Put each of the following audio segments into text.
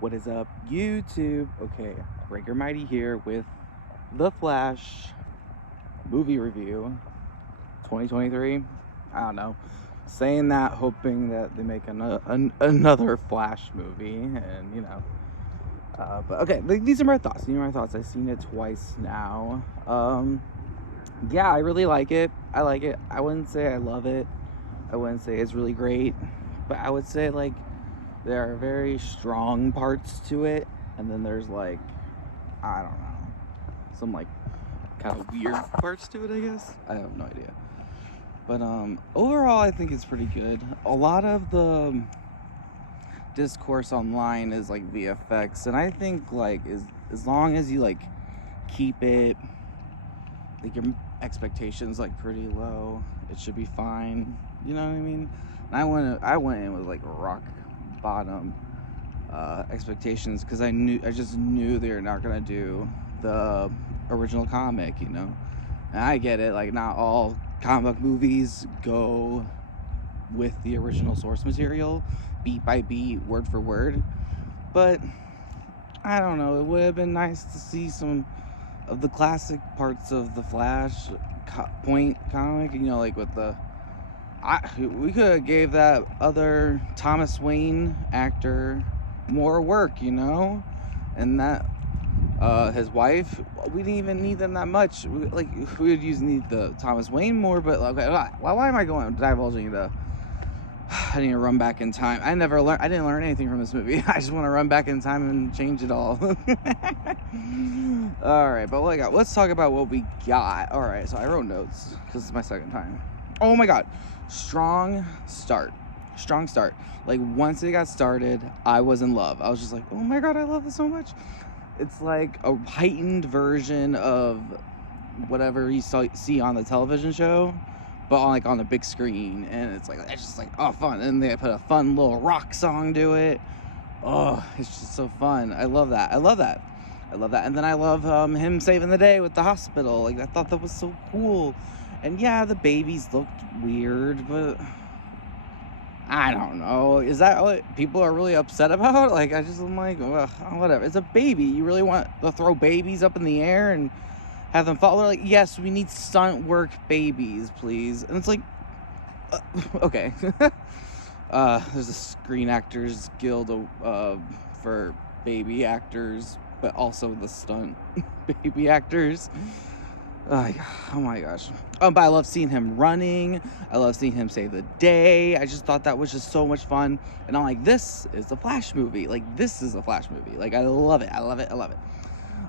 What is up, YouTube? Okay, Breaker Mighty here with The Flash movie review 2023. I don't know. Saying that, hoping that they make another Flash movie, and but okay, these are my thoughts. I've seen it twice now. Yeah, I really like it. I like it. I wouldn't say I love it. I wouldn't say it's really great, but I would say there are very strong parts to it, and then there's I don't know, some kind of weird parts to it, I guess. I have no idea. But overall I think it's pretty good. A lot of the discourse online is VFX, and I think as long as you keep it your expectations pretty low, it should be fine. You know what I mean? And I went in with rock bottom expectations, because I just knew they were not gonna do the original comic, And I get it, not all comic book movies go with the original source material, beat by beat, word for word. But I don't know, it would have been nice to see some of the classic parts of the Flash Point comic, with we could have gave that other Thomas Wayne actor more work, and that his wife, we didn't even need them that much. We would need the Thomas Wayne more, but why am I divulging into? I need to run back in time. I didn't learn anything from this movie. I just want to run back in time and change it all. All right, but let's talk about what we got. All right, so I wrote notes because it's my second time. Oh my God, strong start. Once it got started, I was in love. I was just oh my God, I love this so much. It's like a heightened version of whatever you see on the television show, but on the big screen, and it's just oh, fun. And they put a fun little rock song to it. Oh, it's just so fun. I love that. And then I love him saving the day with the hospital. I thought that was so cool. And yeah, the babies looked weird, but I don't know. Is that what people are really upset about? I'm well, whatever. It's a baby. You really want to throw babies up in the air and have them fall? They're yes, we need stunt work babies, please. And it's okay. There's a Screen Actors Guild for baby actors, but also the stunt baby actors. Oh my gosh. But I love seeing him running. I love seeing him save the day. I just thought that was just so much fun. And I'm this is a Flash movie. This is a Flash movie. I love it.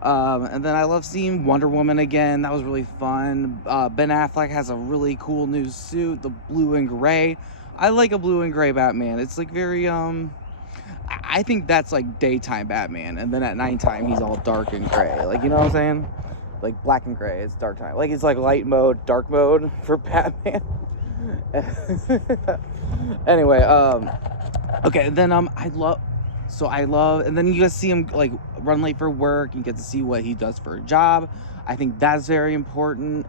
And then I love seeing Wonder Woman again. That was really fun. Ben Affleck has a really cool new suit, the blue and gray. I like a blue and gray Batman. It's very I think that's daytime Batman, and then at nighttime he's all dark and gray. You know what I'm saying? Black and gray, it's dark time. It's light mode, dark mode for Batman. Anyway, okay, and then I love, and then you guys see him run late for work, and you get to see what he does for a job. I think that's very important.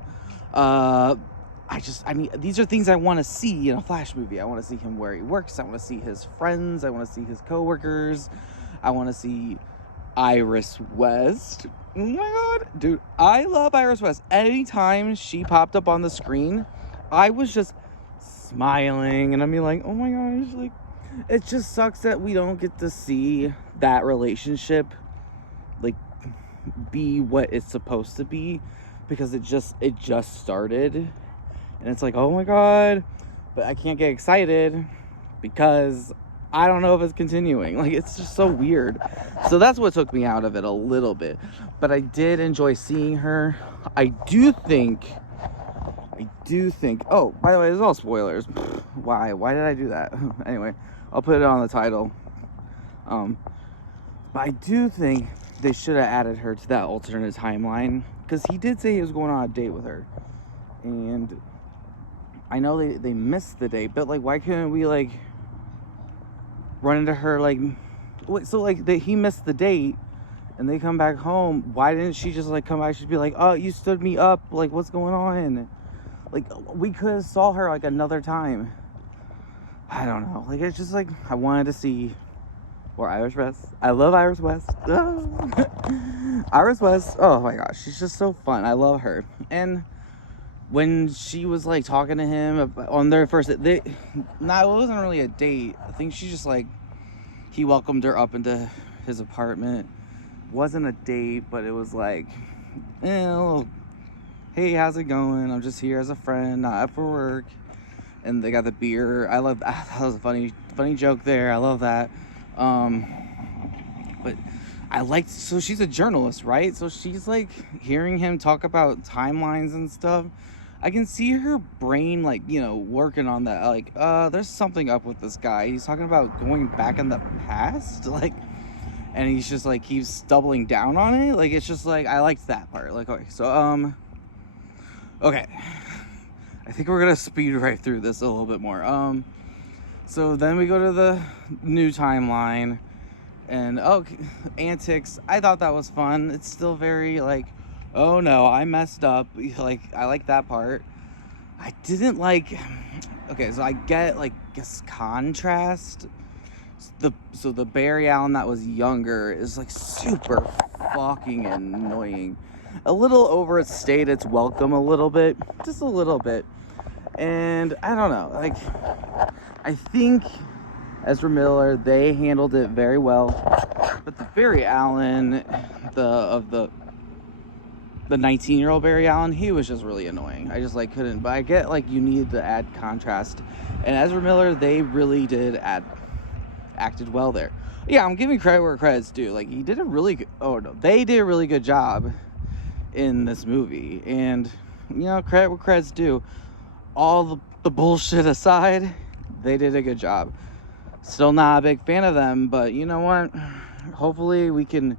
These are things I want to see in a Flash movie. I want to see him where he works. I want to see his friends. I want to see his coworkers. I want to see Iris West. Oh my God, dude, I love Iris West. Anytime she popped up on the screen, I was just smiling, and I'm oh my gosh, it just sucks that we don't get to see that relationship be what it's supposed to be, because it just started, and it's oh my God, but I can't get excited because I don't know if it's continuing. It's just so weird. So that's what took me out of it a little bit. But I did enjoy seeing her. I do think, oh, by the way, this is all spoilers. Why did I do that? Anyway, I'll put it on the title. But I do think they should have added her to that alternate timeline, because he did say he was going on a date with her. And I know they missed the date, but why couldn't we run into her he missed the date and they come back home? Why didn't she just come back? She'd be oh, you stood me up, what's going on? We could have saw her another time. I don't know, it's just I wanted to see or Iris West. I love Iris West. Oh. Iris West, oh my gosh, she's just so fun. I love her. And when she was like talking to him on their first it wasn't really a date. I think she just like, he welcomed her up into his apartment. Wasn't a date, but it was like, hey, how's it going? I'm just here as a friend, not up for work. And they got the beer. I love that. That was a funny joke there. I love that. But I liked, so she's a journalist, right? So she's like hearing him talk about timelines and stuff. I can see her brain like, working on that. Like, there's something up with this guy. He's talking about going back in the past, like, and he's just like keeps doubling down on it. Like, it's just like, I liked that part. Like, okay, so okay. I think we're gonna speed right through this a little bit more. So then we go to the new timeline, and antics. I thought that was fun. It's still very like, oh no, I messed up. Like, I like that part. I didn't like. Okay, so I get like this contrast. So the Barry Allen that was younger is like super fucking annoying. A little overstayed its welcome a little bit, just a little bit. And I don't know, like, I think Ezra Miller, they handled it very well. But the Barry Allen, the 19-year-old Barry Allen, he was just really annoying. I just like couldn't. But I get like you need to add contrast. And Ezra Miller, they really did acted well there. Yeah, I'm giving credit where credit's due. Like, he did a really good. Oh no, they did a really good job in this movie. And credit where credit's due. All the bullshit aside, they did a good job. Still not a big fan of them, but you know what? Hopefully we can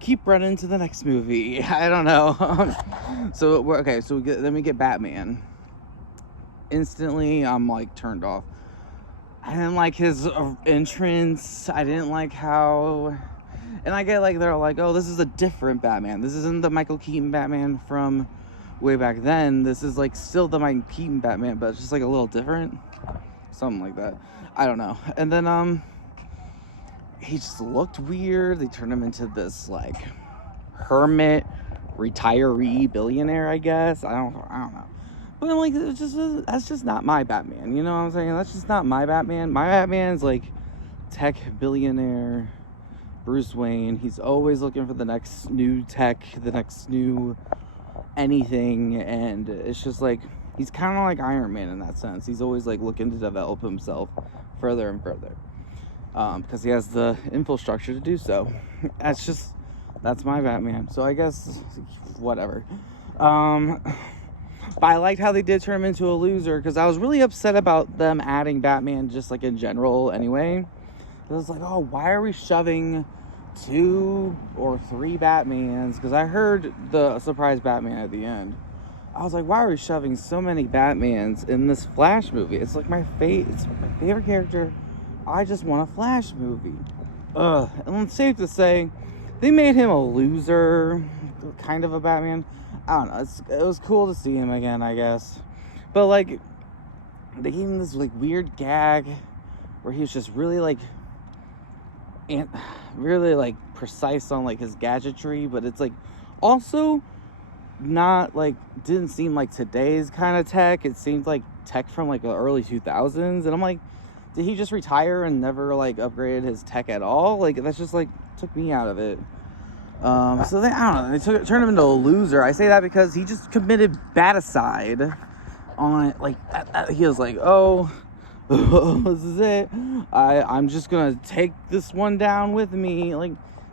keep running to the next movie. I don't know. So then we get Batman. Instantly, I'm like turned off. I didn't like his entrance. I didn't like how, and I get like they're like, oh, this is a different Batman. This isn't the Michael Keaton Batman from way back then. This is like still the Michael Keaton Batman, but it's just like a little different, something like that. I don't know. And then he just looked weird. They turned him into this like hermit retiree billionaire, I guess. I don't know. But I'm like, that's just not my Batman. You know what I'm saying? That's just not my Batman. My Batman's like tech billionaire Bruce Wayne. He's always looking for the next new tech, the next new anything, and it's just like he's kind of like Iron Man in that sense. He's always like looking to develop himself further and further, because he has the infrastructure to do so. That's my Batman. So I guess whatever. But I liked how they did turn him into a loser, because I was really upset about them adding Batman just like in general anyway. I was like, oh, why are we shoving 2 or 3 Batmans? Because I heard the surprise Batman at the end. I was like, why are we shoving so many Batmans in this Flash movie? It's like it's my favorite character. I just want a Flash movie. And it's safe to say, they made him a loser, kind of a Batman. I don't know. It was cool to see him again, I guess. But like, they gave him this like weird gag where he was just really like, really like precise on like his gadgetry, but it's like also not like, didn't seem like today's kind of tech. It seemed like tech from like the early 2000s, and I'm like, did he just retire and never like upgraded his tech at all? Like, that's just like took me out of it. So they, I don't know, they turned him into a loser. I say that because he just committed baticide on it. Like, he was like, oh, this is it. I'm just gonna take this one down with me. Like,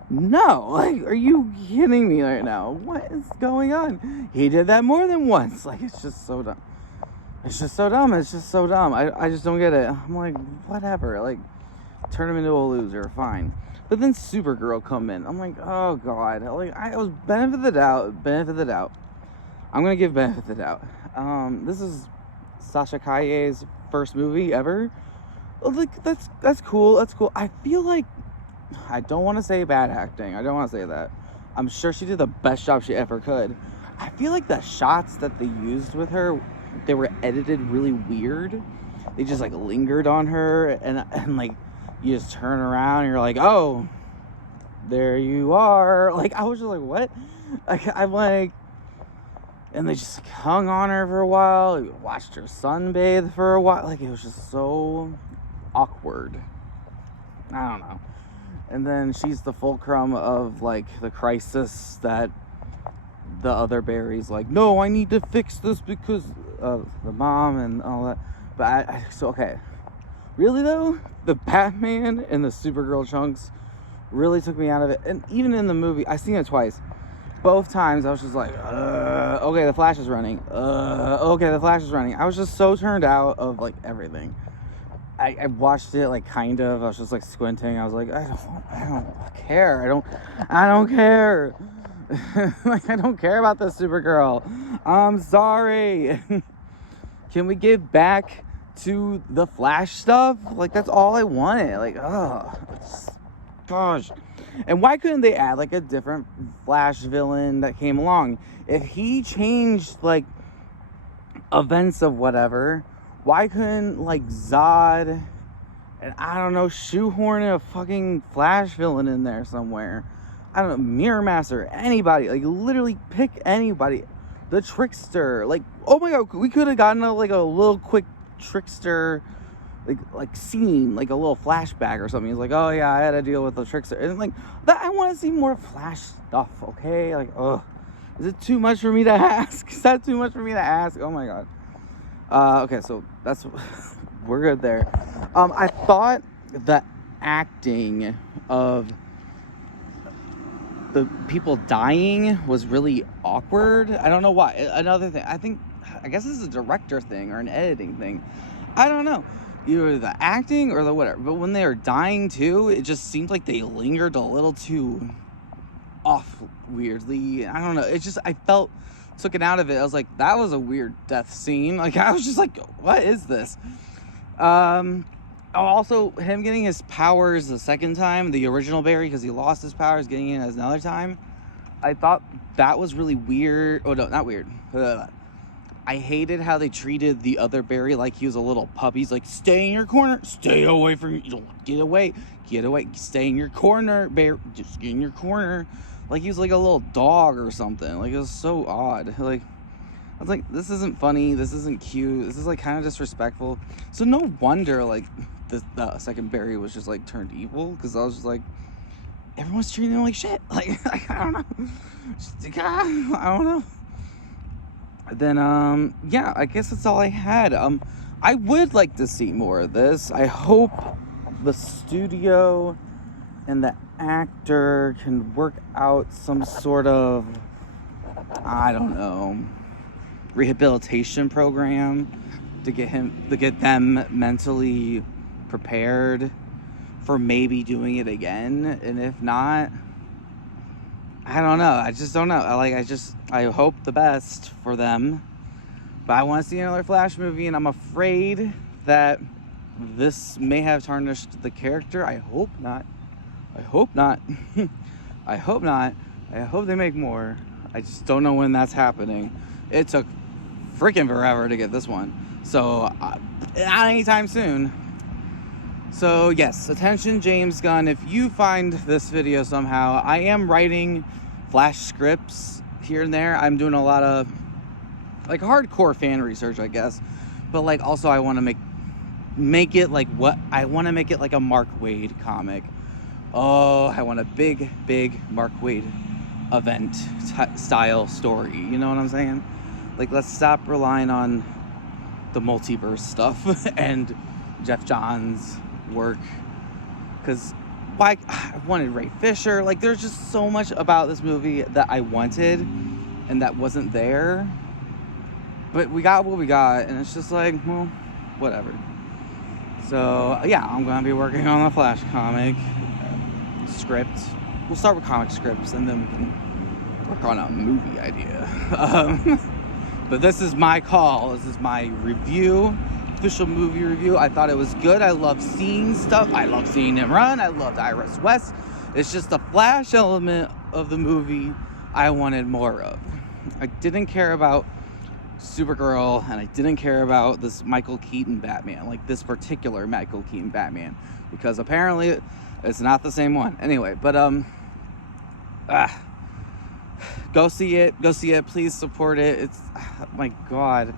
no, like, are you kidding me right now? What is going on? He did that more than once. Like, it's just so dumb. It's just so dumb. I just don't get it. I'm like, whatever. Like, turn him into a loser, fine. But then Supergirl come in. I'm like, oh god. Like, I was benefit of the doubt. I'm gonna give benefit of the doubt. This is Sasha Calle's first movie ever. Like, that's cool. I feel like, I don't want to say bad acting. I don't want to say that. I'm sure she did the best job she ever could. I feel like the shots that they used with her, they were edited really weird. They just like lingered on her, and like you just turn around and you're like, oh, there you are. Like, I was just like, what? Like, I'm like, and they just hung on her for a while. We watched her sunbathe for a while. Like, it was just so awkward. I don't know. And then she's the fulcrum of, like, the crisis that the other Barry's like, no, I need to fix this because of the mom and all that. But so, okay. Really, though? The Batman and the Supergirl chunks really took me out of it. And even in the movie, I've seen it twice. Both times, I was just like, okay, the Flash is running. Okay, the Flash is running. I was just so turned out of, like, everything. I watched it, like, kind of. I was just, like, squinting. I was like, I don't care. I don't care. Like, I don't care about the Supergirl. I'm sorry. Can we get back to the Flash stuff? Like, that's all I wanted. Like, gosh. And why couldn't they add, like, a different Flash villain that came along? If he changed, like, events of whatever, why couldn't, like, Zod and, I don't know, shoehorn a fucking Flash villain in there somewhere? I don't know, Mirror Master, anybody. Like, literally pick anybody. The Trickster. Like, oh my god, we could have gotten a little quick Trickster like scene, like a little flashback or something. He's like, oh yeah, I had to deal with the Trickster. And like, that, I want to see more Flash stuff, okay? Like, is it too much for me to ask? Is that too much for me to ask? Oh my god. Okay, so that's, we're good there. I thought the acting of the people dying was really awkward. I don't know why. Another thing, I guess this is a director thing or an editing thing. I don't know. Either the acting or the whatever. But when they were dying too, it just seemed like they lingered a little too off weirdly. I don't know. It just, I felt taken out of it. I was like, that was a weird death scene. Like, I was just like, what is this? Also, him getting his powers the second time, the original Barry, because he lost his powers, getting it as another time, I thought that was really weird. Oh, no, not weird. I hated how they treated the other Barry like he was a little puppy. He's like, stay in your corner. Stay away from me. Get away. Get away. Stay in your corner, Barry. Just get in your corner. Like he was like a little dog or something. Like, it was so odd. Like, I was like, this isn't funny. This isn't cute. This is like kind of disrespectful. So no wonder like the second Barry was just like turned evil. Because I was just like, everyone's treating him like shit. Like, I don't know. I don't know. Then, yeah, I guess that's all I had. I would like to see more of this. I hope the studio and the actor can work out some sort of, I don't know, rehabilitation program to get them mentally prepared for maybe doing it again. And if not, I don't know. I just don't know. I hope the best for them. But I want to see another Flash movie, and I'm afraid that this may have tarnished the character. I hope not. I hope not. I hope not. I hope they make more. I just don't know when that's happening. It took freaking forever to get this one. So, not anytime soon. So, yes, attention James Gunn, if you find this video somehow, I am writing Flash scripts here and there. I'm doing a lot of, like, hardcore fan research, I guess. But, like, also I want to make it, like, I want to make it like a Mark Waid comic. Oh, I want a big Mark Waid event style story. You know what I'm saying? Like, let's stop relying on the multiverse stuff and Jeff Johns' work, because I wanted Ray Fisher. Like, there's just so much about this movie that I wanted and that wasn't there, but we got what we got, and it's just like, well, whatever. So yeah, I'm gonna be working on the Flash comic script. We'll start with comic scripts and then we can work on a movie idea. But this is my call. This is my review, official movie review. I thought it was good. I love seeing stuff. I love seeing him run. I loved Iris West. It's just the Flash element of the movie I wanted more of. I didn't care about Supergirl, and I didn't care about this Michael Keaton Batman, like this particular Michael Keaton Batman. because apparently it's not the same one. Anyway, but go see it. Please support it. It's my God.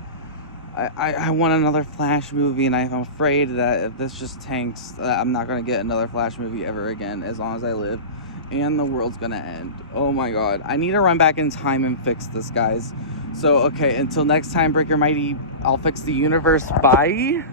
I want another Flash movie, and I'm afraid that if this just tanks, I'm not going to get another Flash movie ever again as long as I live, and the world's going to end. Oh my God. I need to run back in time and fix this, guys. So, okay, until next time, Breaker Mighty, I'll fix the universe. Bye.